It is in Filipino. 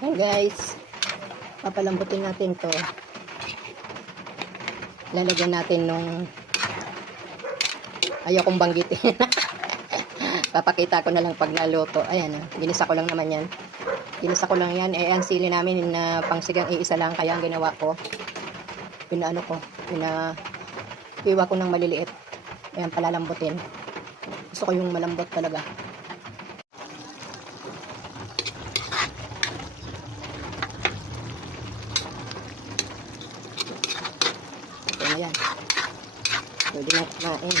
Ayan guys, papalambutin natin to. Lalagyan natin nung ayaw kong banggitin. Papakita ko na lang pag naluto. Ayan, ginisa ko lang naman yan. Ginisa ko lang yan. Ang sili namin na pangsigang iisa lang. Kaya ang ginawa ko, iwa ko ng maliliit. Ayan, palalambutin. Gusto ko yung malambot talaga. Ito na yan. Pwede na kumain.